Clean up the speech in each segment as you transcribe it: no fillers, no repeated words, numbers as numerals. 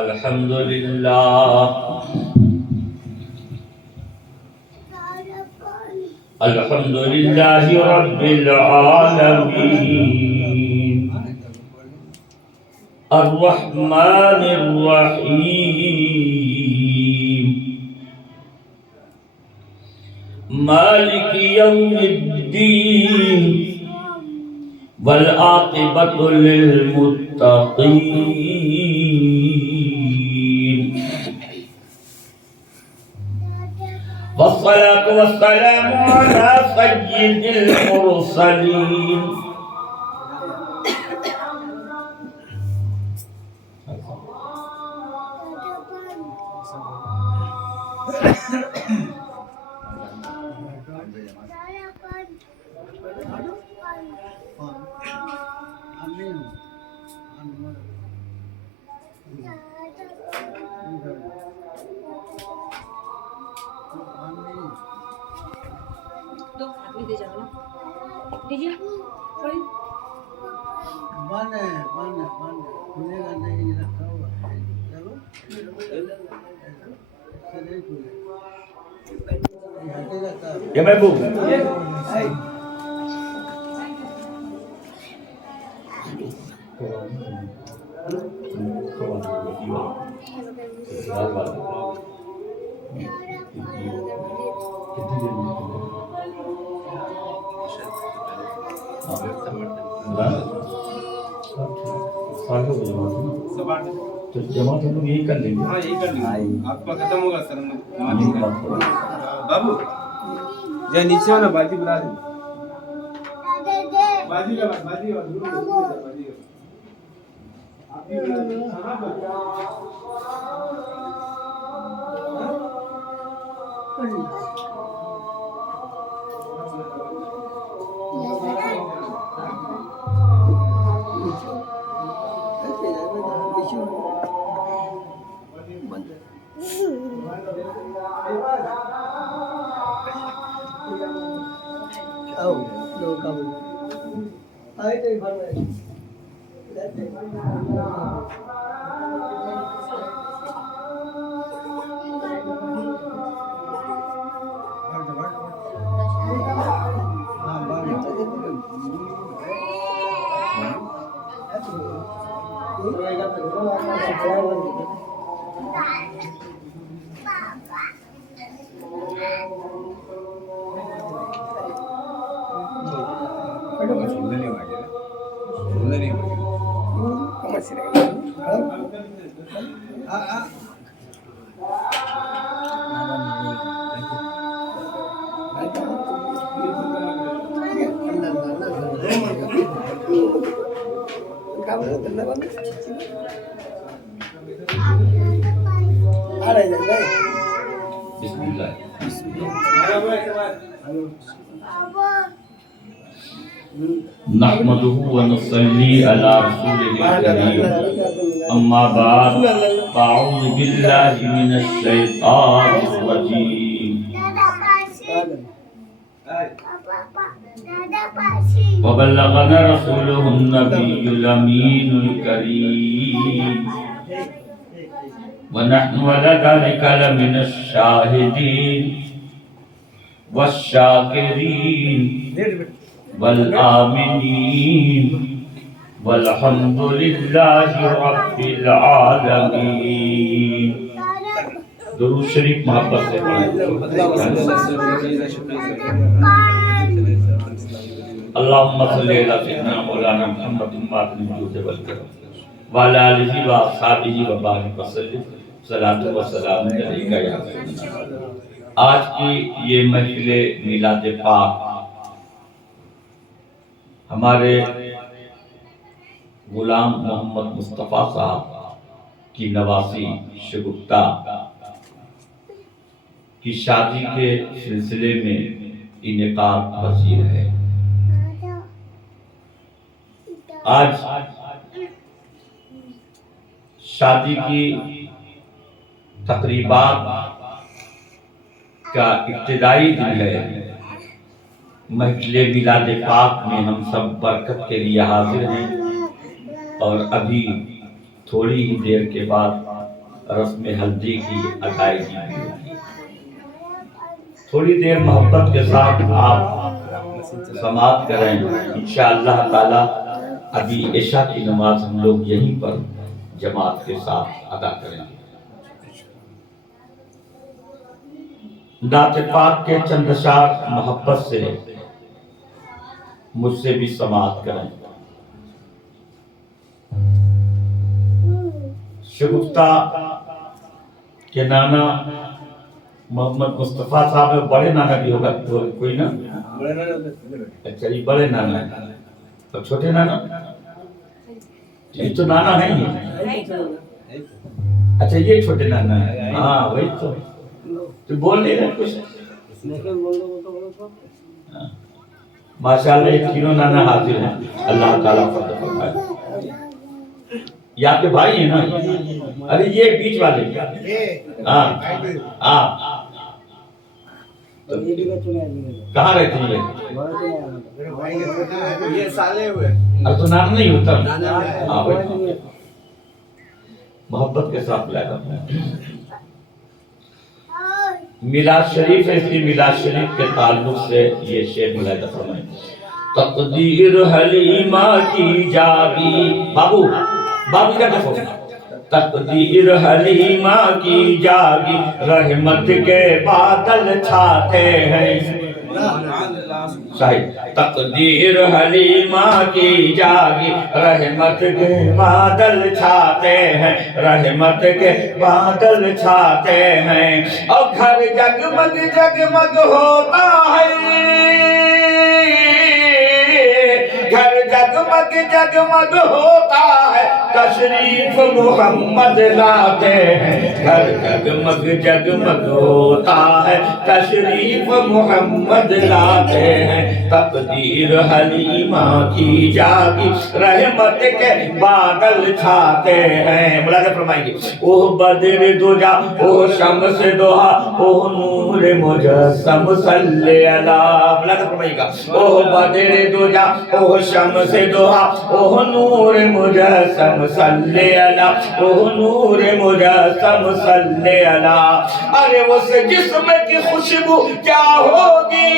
الحمد للہ الحمد للہ رب العالمین الرحمن الرحیم مالک یوم الدین والعاقبۃ للمتقین والصلاة والسلام على سيد المرسلين Ya محبوب تو جماعت ہم لوگ یہی کر لیں گے. ہاں یہی کر لیں گے. آپ کا ختم ہوگا سر ہم لوگ بابو جائے نیچے ہونا باجی بلا دیں باجی کا باجی کا بسم اللہ. نحمده ونصلي على رسوله الكريم اما بعد فاعوذ بالله من الشيطان الرجيم وبلغنا رسوله النبي الأمين الكريم ونحن على ذلك لمن الشاهدين والشاكرين والآمنين والحمد لله رب العالمين. درود شریف محبت سے پڑھیں. اللهم صل على سيدنا مولانا محمد ماتم الجود والكرم وعلى آله وأصحابه وبارك وسلم صلاۃ و سلام علیکہ یا سیدنا. آج کی یہ محفل میلاد پاک ہمارے غلام محمد مصطفیٰ صاحب کی نواسی شگفتہ کی شادی کے سلسلے میں انعقاد پذیر ہے. آج شادی کی تقریبات کا ابتدائی دن ہے. محفل میلاد پاک میں ہم سب برکت کے لیے حاضر ہیں اور ابھی تھوڑی ہی دیر کے بعد رسم ہلدی کی ادائیگی بھی ہوگی۔ تھوڑی دیر محبت کے ساتھ آپ سماعت کریں، انشاءاللہ تعالی ابھی عشاء کی نماز ہم لوگ یہیں پر جماعت کے ساتھ ادا کریں گے۔ نعت پاک کے چند اشعار محبت سے مجھ سے بھی سماعت کریں۔ شگفتہ کے نانا محمد مصطفیٰ صاحب، بڑے نانا بھی ہوگا کوئی نا؟ اچھا یہ بڑے نانا ہے، اور چھوٹے نانا؟ یہ تو نانا ہے ہی، اچھا یہ چھوٹے نانا ہے، ہاں وہی تو بول نہیں رہے کچھ؟ ماشاءاللہ یہ تینوں نانا حاضر ہیں، اللہ تعالیٰ فضل فرمائے۔ یہ آپ کے بھائی ہیں نا؟ ارے یہ بیچ والے، ہاں ہاں، کہاں رہتے ہیں یہ؟ ارے تو نانا نہیں ہوتا، ہاں بھائی محبت کے ساتھ لائے۔ میلاد شریف ہے، اس لیے میلاد شریف کے تعلق سے یہ شعر ملاحظہ فرمائیں۔ تقدیر حلیمہ کی جاگی، بابو کیا دیکھو، تقدیر حلیمہ کی جاگی، رحمت کے بادل چھاتے ہیں، تقدیر حلیمہ کی جاگی، رحمت کے بادل چھاتے ہیں، رحمت کے بادل چھاتے ہیں، اور گھر جگمگ جگمگ ہوتا ہے، گھر جگمگ جگمگ ہوتا ہے، تشریف محمد لاتے ہیں، گھر جگمگ جگمگ ہوتا ہے، تشریف محمد لاتے ہیں، تقدیر حلیمہ کی جاگی، رحمت کے بادل چھاتے ہیں۔ ملاحظہ فرمائیے، اوہ بدر دوجا، اوہ شمس دوہا، اوہ نور مجسم صلی اللہ، ملاحظہ فرمائیے گا، اوہ بدر دوجا، اوہ شمس دوہا، اوہ نور مجسم صلی اللہ، اوہ نور مجسم صلی اللہ، ارے اس جسم کی خوشبو کیا ہوگی،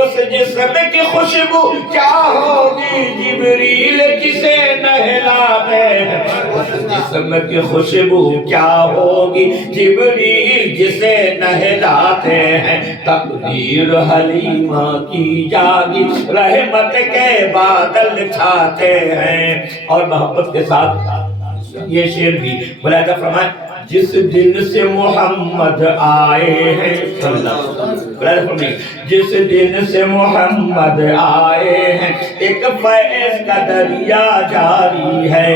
اس جسم کی خوشبو کیا ہوگی، جبریل کسے نہلاتے ہیں، اس جسم کی خوشبو کیا ہوگی، جبریل جسے نہلاتے ہیں، تقدیر حلیمہ کی جاگی، رحمت کے بادل چھاتے ہیں۔ اور محبت کے ساتھ یہ شعر بھی ملاحظہ فرمائیں، جس دن سے محمد آئے ہیں، جس دن سے محمد آئے ہیں، ایک فیض کا دریا جاری ہے،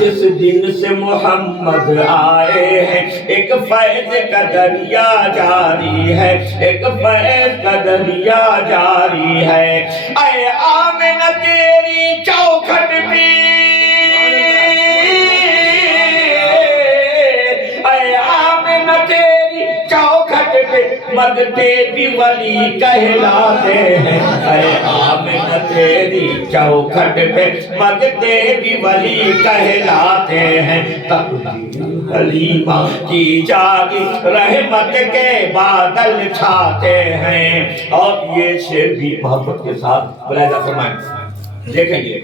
جس دن سے محمد آئے ہیں، ایک فیض کا دریا جاری ہے، ایک فیض کا دریا جاری ہے، اے آمنہ تیری چوکھٹ پہ، اے آمنہ تیری چوکھٹ پہ، مگتے بھی ولی کہلاتے ہیں، اے آمنہ تیری چوکھٹ پہ، مگتے بھی ولی کہلاتے ہیں، تقدیر حلیمہ کی جاگی، رحمت کے بادل چھاتے ہیں۔ اور یہ شعر بھی محبت کے ساتھ ملاحظہ فرمائیں، دیکھیں یہ،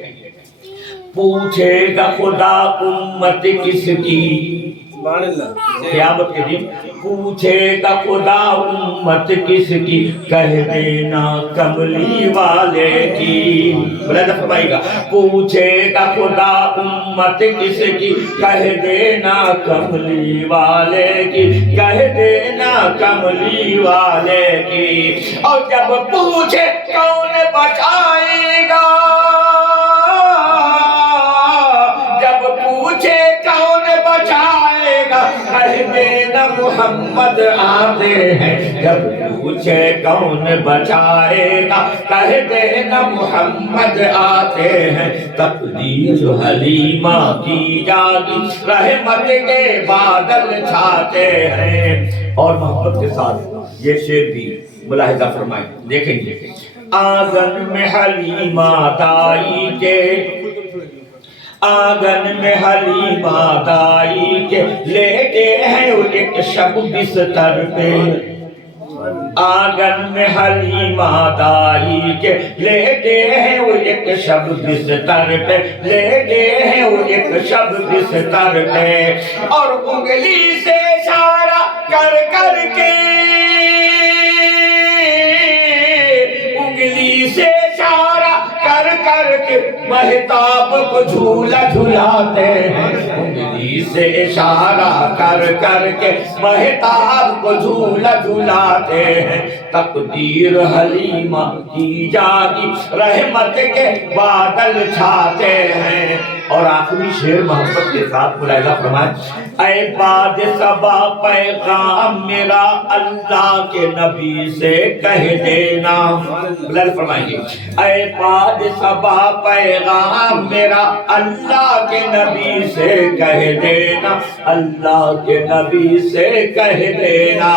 پوچھے گا خدا امت کس کی، قیامت کے دن پوچھے گا خدا امت کس کی، کہہ دینا کملی والے کی، ملاحظہ فرمائیے گا، پوچھے گا خدا امت کس کی، کہہ دینا کملی والے کی، کہہ دینا کملی والے کی، اور جب پوچھے کون بچائے گا، جب پوچھے کون بچائے گا، کہہ دینا محمد آتے ہیں، جب پوچھے کون بچائے گا، کہہ دینا محمد آتے ہیں، تقدیر حلیمہ کی جاگی، رحمت کے بادل چھاتے ہیں۔ اور محبت کے ساتھ یہ شعر بھی ملاحظہ فرمائیں، دیکھیں آنگن میں حلیمہ دائی کے، آنگن میں حلیمہ دائی کے لیٹے ہیں وہ ایک شب بستر پہ، آنگن میں حلیمہ دائی کے لیٹے ہیں وہ ایک شب بستر پہ، لیٹے ہیں وہ ایک شب بستر پہ، اور انگلی سے اشارہ کر کر کے، انگلی سے اشارہ کر کر کے مہتاب کو جھولا جھلاتے ہیں، انگلی سے اشارہ کر کر کے مہتاب کو جھولا جھلاتے ہیں، تقدیر حلیمہ کی جاگی رحمت کے بادل چھاتے ہیں۔ اور آخری شعر محبت کے ساتھ ملاحظہ فرمائیں، اے باد صبا پیغام میرا اللہ کے نبی سے کہہ دینا، ملاحظہ فرمائیں گے، اے باد صبا پیغام میرا اللہ کے نبی سے کہہ دینا، اللہ کے نبی سے کہہ دینا،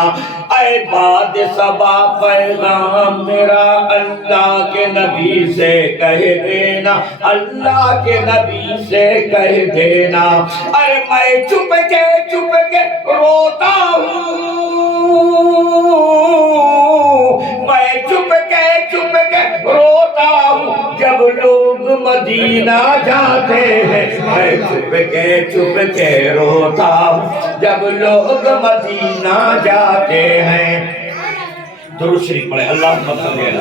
اے باد صبا پیغام میرا اللہ کے نبی سے کہہ دینا، اللہ کے نبی سے کہہ دینا، ارے میں چھپ کے روتا ہوں، میں چھپ کے روتا ہوں جب لوگ مدینہ جاتے ہیں، میں چھپ کے روتا ہوں جب لوگ مدینہ جاتے ہیں۔ درود شریف پڑھیں، اللہم صلی علی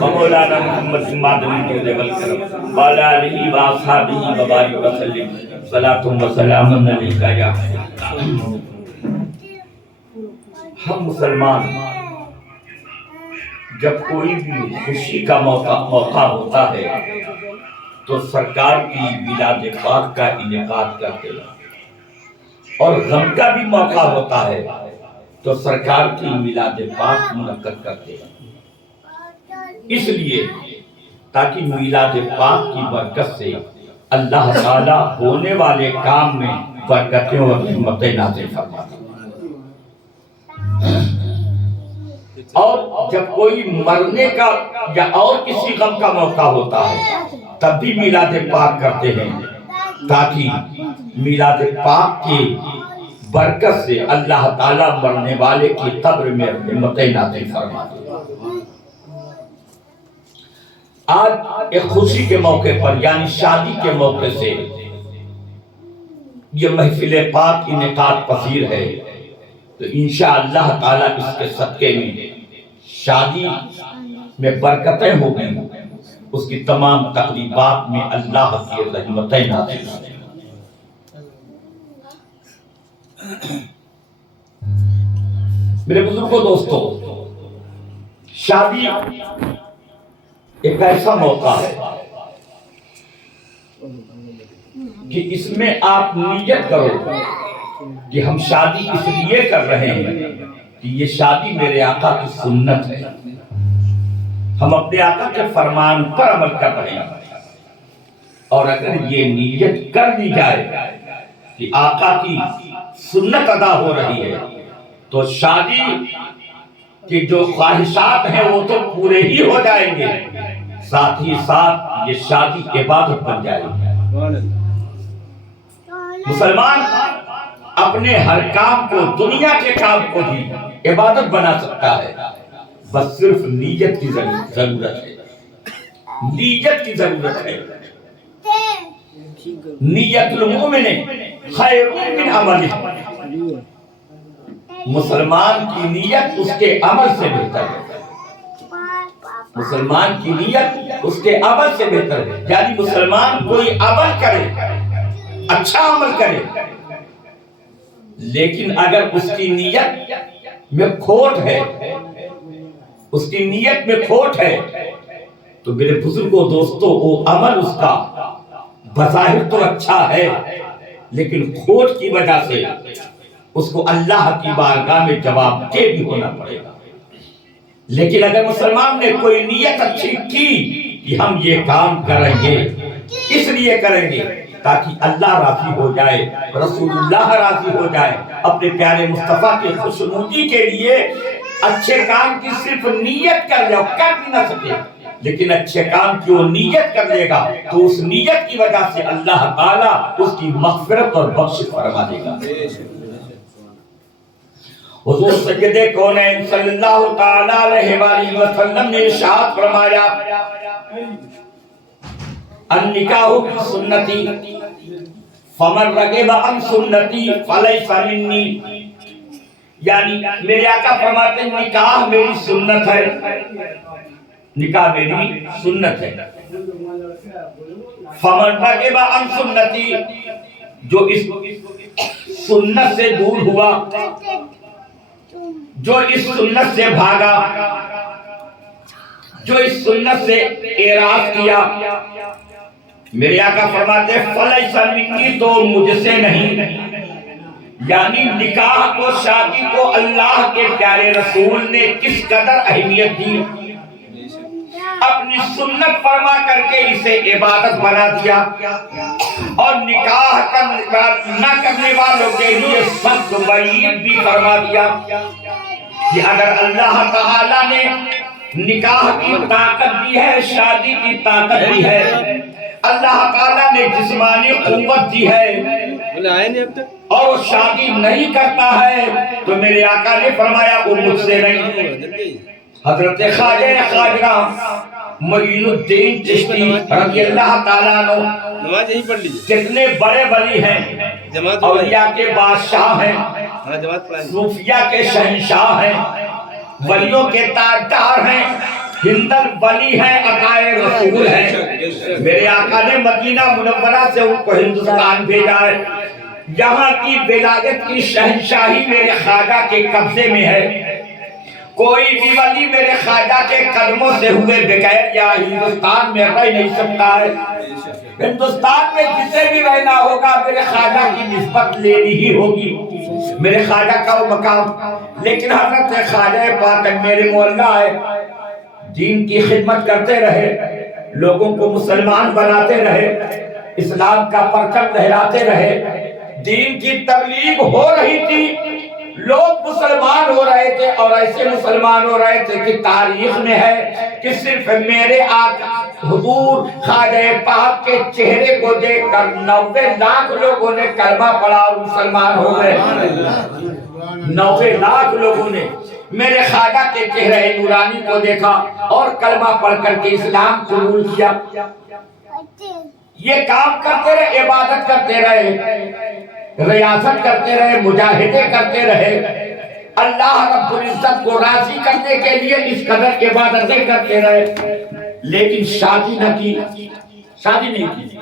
مولانا محمد مادنی کے لیول کرم والا علیہ وآصحابہ وبارک وسلم، صلاۃ و سلام علیک یا ہم مسلمان جب کوئی بھی خوشی کا موقع ہوتا ہے تو سرکار کی میلاد پاک کا انعقاد کرتے ہیں، اور غم کا بھی موقع ہوتا ہے تو سرکار کی میلاد پاک منعقد کرتے ہیں، اس لیے تاکہ میلاد پاک کی برکت سے اللہ تعالیٰ ہونے والے کام میں برکتیں اور رحمتیں نازل فرماتا ہے۔ اور جب کوئی مرنے کا یا اور کسی غم کا موقع ہوتا ہے تب بھی میلاد پاک کرتے ہیں، تاکہ میلاد پاک کی برکت سے اللہ تعالیٰ مرنے والے کی قبر میں رحمتیں نازل فرماتے ہیں۔ آج ایک خوشی کے موقع پر یعنی شادی کے موقع سے یہ محفل پاک انعقاد پذیر ہے، تو انشاءاللہ تعالیٰ اس کے صدقے میں شادی میں برکتیں ہوگی، اس کی تمام تقریبات میں اللہ کی رحمتیں نازل ہوگی۔ میرے بزرگوں دوستوں، شادی ایک ایسا موقع ہے کہ اس میں آپ نیت کرو کہ ہم شادی اس لیے کر رہے ہیں کہ یہ شادی میرے آقا کی سنت ہے، ہم اپنے آقا کے فرمان پر عمل کر رہے ہیں، اور اگر یہ نیت کر دی جائے کہ آقا کی سنت ادا ہو رہی ہے تو شادی کی جو خواہشات ہیں وہ تو پورے ہی ہو جائیں گے، ساتھ ہی ساتھ یہ شادی عبادت بن جائے گی۔ مسلمان اپنے ہر کام کو، دنیا کے کام کو بھی عبادت بنا سکتا ہے، بس صرف نیت کی ضرورت ہے، نیت کی ضرورت ہے۔ نیت المومن خیر من عملہ، مسلمان کی نیت اس کے عمل سے بہتر ہے، مسلمان کی نیت اس کے عمل سے بہتر ہے، یعنی مسلمان کوئی عمل کرے، اچھا عمل کرے، لیکن اگر اس کی نیت میں کھوٹ ہے، اس کی نیت میں کھوٹ ہے تو میرے بزرگوں دوستوں وہ عمل اس کا بظاہر تو اچھا ہے لیکن کھوٹ کی وجہ سے اس کو اللہ کی بارگاہ میں جواب دے بھی ہونا پڑے گا۔ لیکن اگر مسلمان نے کوئی نیت اچھی کی کہ ہم یہ کام کریں گے، اس لیے کریں گے تاکہ اللہ راضی ہو جائے، رسول اللہ راضی ہو جائے، اپنے پیارے مصطفیٰ کی خوشنودی کے لیے اچھے کام کی صرف نیت کر لے، کر بھی نہ سکے لیکن اچھے کام کی وہ نیت کر لے گا تو اس نیت کی وجہ سے اللہ تعالیٰ اس کی مغفرت اور بخشش فرما دے گا۔ حضور سید کونین صلی اللہ تعالی علیہ وآلہ وسلم نے ارشاد فرمایا النکاح سنتی فمن رغب عن سنتی فلیس منی، یعنی میرے آقا فرماتے ہیں نکاح میری سنت ہے، نکاح میری سنت ہے۔ فمن رغب عن سنتی، جو اس سنت سے دور ہوا، جو اس سنت سے بھاگا، جو اس سنت سے اعراض کیا، میرے آقا فرماتے ہیں فلیس منی، تو مجھ سے نہیں۔ یعنی نکاح کو، شادی کو اللہ کے پیارے رسول نے کس قدر اہمیت دی، اپنی سنت فرما کر کے اسے عبادت بنا دیا، اور نکاح نہ کرنے والوں کے لیے سخت وعید بھی فرما دیا کہ اگر اللہ تعالیٰ نے نکاح کی طاقت دی ہے، شادی کی طاقت دی ہے، اللہ تعالیٰ نے جسمانی قوت دی ہے اور وہ شادی نہیں کرتا ہے تو میرے آقا نے فرمایا وہ مجھ سے نہیں۔ حضرت خواجہ خواجہ معین الدین چشتی رضی اللہ تعالیٰ عنہ کتنے بڑے ولی ہیں، اولیاء کے بادشاہ ہیں، صوفیاء کے شہنشاہ ہیں، ولیوں کے تاجدار ہیں، ہندل ولی ہیں، عطائے رسول ہیں۔ میرے آقا نے مدینہ منورہ سے ان کو ہندوستان بھیجا ہے، یہاں کی ولایت کی شہنشاہی میرے خواجہ کے قبضے میں ہے، کوئی بھی ولی میرے خواجہ کے قدموں سے ہوئے بغیر یا ہندوستان میں رہ نہیں سکتا ہے۔ ہندوستان میں جسے بھی رہنا ہوگا میرے خواجہ کی نسبت لینی ہی ہوگی، میرے خواجہ کا وہ مقام۔ لیکن حضرت خواجہ پاک میرے مولا ہے، دین کی خدمت کرتے رہے، لوگوں کو مسلمان بناتے رہے، اسلام کا پرچم لہراتے رہے، دین کی تبلیغ ہو رہی تھی، لوگ مسلمان ہو رہے تھے، اور ایسے مسلمان ہو رہے تھے کہ تاریخ میں ہے کہ صرف میرے آقا حضور خواجہ پاک کے چہرے کو دیکھ کر 90 لاکھ لوگوں نے کلمہ پڑھا اور مسلمان ہو گئے۔ 90 لاکھ لوگوں نے میرے خواجہ کے چہرے نورانی کو دیکھا اور کلمہ پڑھ کر کے اسلام قبول کیا۔ یہ کام کرتے رہے، عبادت کرتے رہے، ریاضت کرتے رہے، مجاہدے کرتے رہے، اللہ رب العزت کو راضی کرنے کے لیے اس قدر عبادتیں کرتے رہے، لیکن شادی نہ کی، شادی نہیں کی۔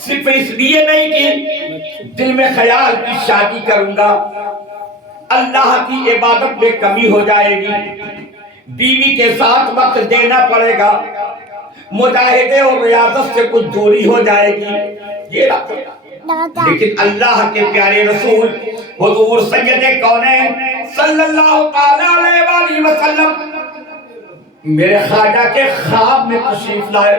صرف اس لیے نہیں کی دل میں خیال کی شادی کروں گا اللہ کی عبادت میں کمی ہو جائے گی، بیوی کے ساتھ وقت دینا پڑے گا، مجاہدے اور ریاضت سے کچھ دوری ہو جائے گی، یہ رکھتے گا۔ لیکن اللہ کے پیارے رسول حضور سید کونین صلی اللہ تعالی علیہ وآلہ وسلم میرے خواجہ کے خواب میں تشریف لائے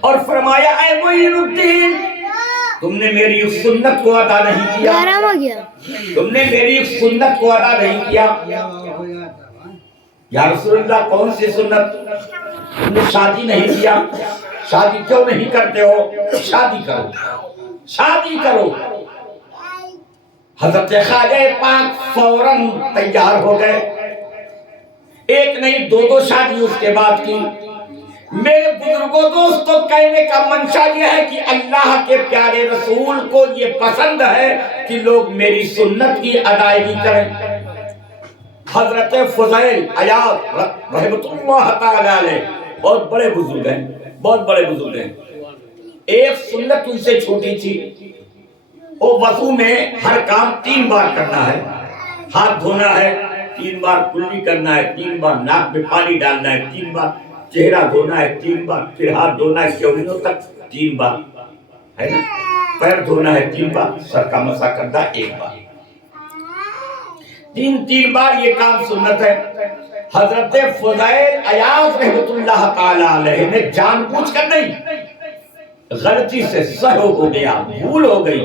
اور فرمایا اے معین الدین، تم نے میری ایک سنت کو ادا نہیں کیا، تم نے میری ایک سنت کو ادا نہیں کیا۔ یا رسول اللہ کون سی سنت؟ تم نے شادی نہیں کیا، شادی کیوں نہیں کرتے ہو؟ شادی کرو، شادی کرو۔ حضرت خواجہ پاک فوراً تیار ہو گئے، ایک نہیں دو شادی اس کے بعد کی۔ میرے بزرگوں دوستوں کہنے کا منشا یہ ہے کہ اللہ کے پیارے رسول کو یہ پسند ہے کہ لوگ میری سنت کی ادائیگی کریں۔ حضرت فضیل عیاض رحمۃ اللہ تعالی علیہ بہت بڑے بزرگ ہیں، بہت بڑے بزرگ ہیں، ایک سنت ان سے چھوٹی تھی، وہ وضو میں ہر کام 3 بار کرنا ہے، ہاتھ دھونا ہے 3 بار، کلی کرنا ہے 3 بار، ناک میں پانی ڈالنا ہے 3 بار، چہرہ دھونا ہے 3 بار، پھر ہاتھ دھونا ہے کیوڑیوں تک 3 بار، ہے نا، پیر دھونا ہے 3 بار، سر کا مسح کرنا 1 بار، 3 بار یہ کام سنت ہے۔ حضرت فضیل عیاض رحمۃ اللہ تعالی علیہ نے جان بوجھ کر نہیں، غلطی سے سہو ہو گیا، بھول ہو گئی،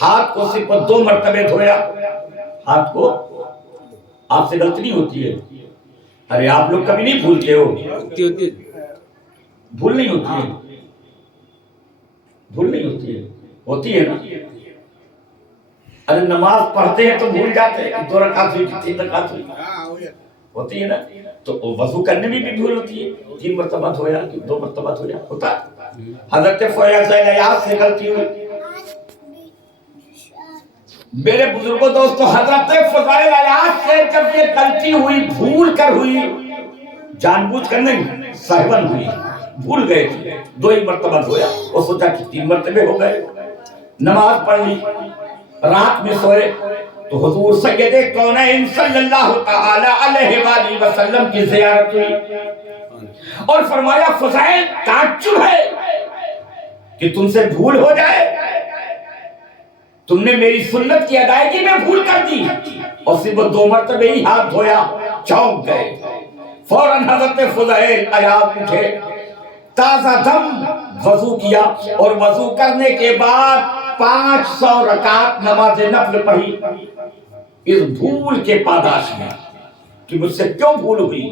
ہاتھ کو صرف 2 مرتبہ دھویا، ہاتھ کو آپ سے غلطی نہیں ہوتی ہے؟ ارے آپ لوگ کبھی نہیں بھولتے ہو؟ بھول نہیں ہوتی ہے؟ بھول نہیں ہوتی ہے؟ ہوتی ہے نا؟ ارے نماز پڑھتے ہیں تو بھول جاتے ہیں 2 رکعت ہوئی کہ 3 رکعت ہوئی، ہوتی ہے نا؟ تو وضو کرنے میں بھی بھول ہوتی ہے، 3 مرتبہ دھویا کہ 2 مرتبہ دھویا، ہوتا ہے۔ حضرت فضیل عیاض سے غلطی ہوئی، میرے بزرگوں دوستو، حضرت فضیل عیاض سے جب یہ غلطی ہوئی، بھول کر ہوئی، جان بوجھ کر نہیں، سہون ہوئی، بھول گئے تھے، 2 ہی مرتبہ دھویا اور سوچا کہ 3 مرتبہ ہو گئے، نماز پڑھ لی، رات میں سوئے تو حضور سید کونین صلی اللہ تعالی علیہ وآلہ وسلم کی زیارت ہوئی اور فرمایا فضیل تعجب ہے کہ تم سے بھول ہو جائے، تم نے میری سنت کی ادائیگی میں بھول کر دی، اور صرف 2 مرتبہ ہی ہاتھ دھویا، چونک گئے۔ فوراً حضرت فضیل عیاض اٹھے، تازہ دم وضو کیا اور وضو کرنے کے بعد 500 رکعت نماز نفل پڑھی، اس بھول کے پاداش میں کہ مجھ سے کیوں بھول ہوئی،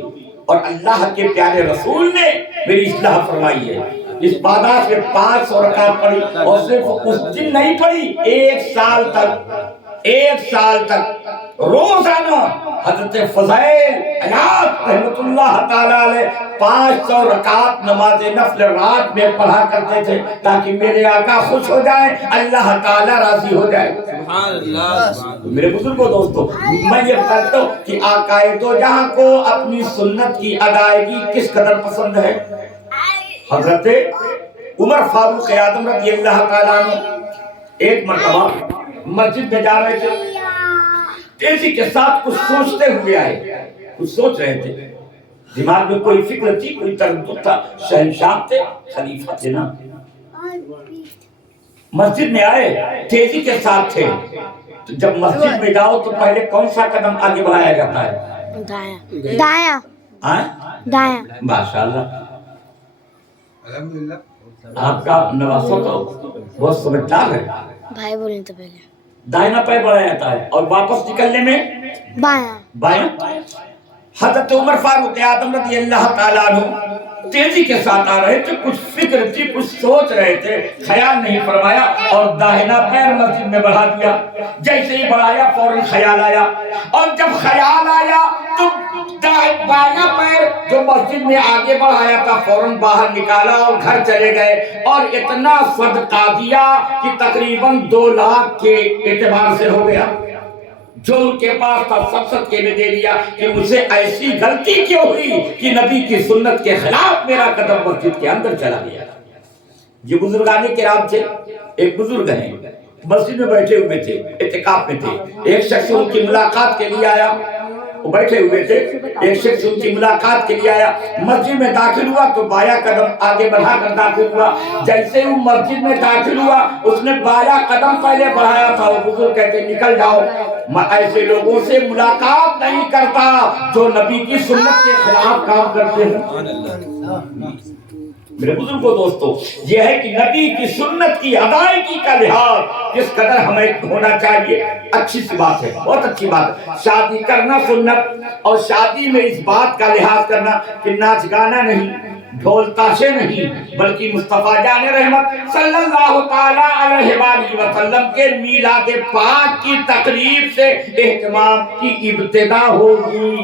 اور اللہ کے پیارے رسول نے میری اصلاح فرمائی ہے، اس پاداش میں 500 رکعت پڑھی، اور صرف اس دن نہیں پڑھی، 1 سال تک روزانہ حضرت فضیل عیاض رحمت اللہ تعالی علیہ 500 رکعت نماز نفل رات میں پڑھا کرتے تھے تاکہ میرے آقا خوش ہو جائیں، اللہ تعالی راضی ہو جائے۔ میرے بزرگوں دوستو، میں یہ بتاتا ہوں کہ آقا دو جہاں کو اپنی سنت کی ادائیگی کس قدر پسند ہے۔ حضرت عمر فاروق اعظم رضی اللہ تعالیٰ عنہ ایک مرتبہ مسجد میں جا رہے تھے، تیزی کے ساتھ کچھ سوچتے ہوئے آئے، کچھ سوچ رہے تھے، دماغ میں کوئی فکر تھی، کوئی تردد تھا، شہنشاہ تھے، خلیفہ تھے نا، مسجد میں آئے، تیزی کے ساتھ تھے۔ تو جب مسجد میں جاؤ تو پہلے کون سا قدم آگے بڑھایا جاتا ہے؟ دایاں۔ دایاں۔ ماشاءاللہ، آپ کا نواسہ تو بہت سمجھدار ہے، بھائی بولیں تو پہلے دائنا پیر بڑھایا جاتا ہے اور واپس نکلنے میں بایاں۔ حضرت عمر فاروق اعظم رضی اللہ تعالیٰ عنہ تیزی کے ساتھ آ رہے تھے، کچھ فکر تھی، کچھ سوچ رہے تھے، خیال نہیں فرمایا اور داہنا پیر مسجد میں بڑھا دیا۔ جیسے ہی بڑھایا فوراً خیال آیا، اور جب خیال آیا تو بایاں پیر جو مسجد میں آگے بڑھایا تھا فوراً باہر نکالا اور گھر چلے گئے، اور اتنا صدقہ دیا کہ تقریباً 2 لاکھ کے اعتبار سے ہو گیا۔ جو ان کے پاس تھا سب صدقے میں دے دیا کہ مجھے ایسی غلطی کیوں ہوئی کہ نبی کی سنت کے خلاف میرا قدم مسجد کے اندر چلا گیا۔ یہ بزرگان کرام تھے، ایک بزرگ ہیں، مسجد میں بیٹھے ہوئے تھے، اعتکاف میں تھے، ایک شخص ان کی ملاقات کے لیے آیا، وہ بیٹھے ہوئے تھے، ایک شخص ان کی ملاقات کے لیے آیا، مسجد میں داخل ہوا تو بایاں قدم آگے بڑھا کر داخل ہوا۔ جیسے وہ مسجد میں داخل ہوا اس نے بایاں قدم پہلے بڑھایا تھا، وہ بزرگ کہتے نکل جاؤ، میں ایسے لوگوں سے ملاقات نہیں کرتا جو نبی کی سنت کے خلاف کام کرتے ہیں۔ میرے بزرگوں دوستو، یہ ہے کہ نبی کی سنت کی ادائیگی کا لحاظ کس قدر ہمیں ہونا چاہیے۔ اچھی سی بات ہے، بہت اچھی بات ہے، شادی کرنا سنت، اور شادی میں اس بات کا لحاظ کرنا کہ ناچ گانا نہیں، ڈھول تاشے نہیں، بلکہ مصطفیٰ جان رحمت صلی اللہ تعالیٰ علیہ وآلہ وسلم کے میلاد پاک کی تقریب سے اہتمام کی ابتدا ہوگی،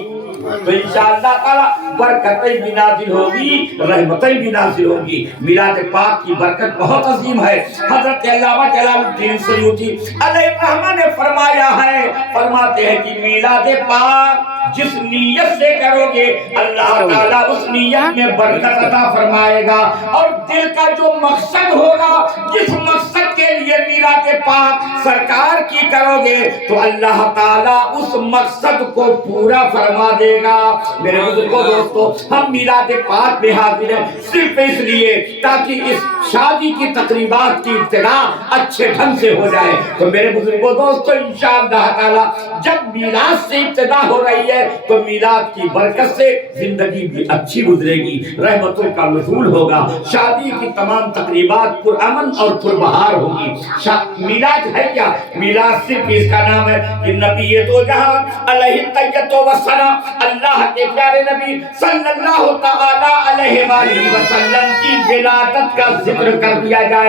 تو انشاءاللہ تعالیٰ برکتیں بھی نازل ہوگی، رحمتیں بھی نازل ہوگی۔ میلاد پاک کی برکت بہت عظیم ہے۔ حضرت علامہ جلال الدین سیوطی علیہ الرحمہ نے فرمایا ہے، فرماتے ہیں کہ میلاد پاک جس نیت سے کرو گے اللہ تعالیٰ اس نیت میں برکت عطا فرمائے گا، اور دل کا جو مقصد ہوگا، جس مقصد کے لیے میلاد پاک سرکار کی کرو گے تو اللہ تعالیٰ اس مقصد کو پورا فرما دے گا۔ میرے بزرگوں دوستو، ہم میلاد پاک میں حاضر ہیں صرف اس لیے تاکہ اس شادی کی تقریبات کی ابتدا اچھے ڈھنگ سے ہو جائے۔ تو میرے بزرگوں دوستو، انشاءاللہ تعالیٰ جب میلاد سے ابتدا ہو رہی ہے تو میلاد کی برکت سے زندگی بھی اچھی گزرے گی، رحمتوں کا نزول ہوگا، شادی کی تمام تقریبات پرامن اور پربہار ہوں ہوگی. میلاد ہے کیا؟ میلاد صرف اس کا نام ہے کہ نبی دو جہاں علیہ الطیب والسلام، اللہ کے پیارے نبی صلی اللہ تعالی علیہ وآلہ وسلم کی ولادت کا ذکر کر دیا جائے.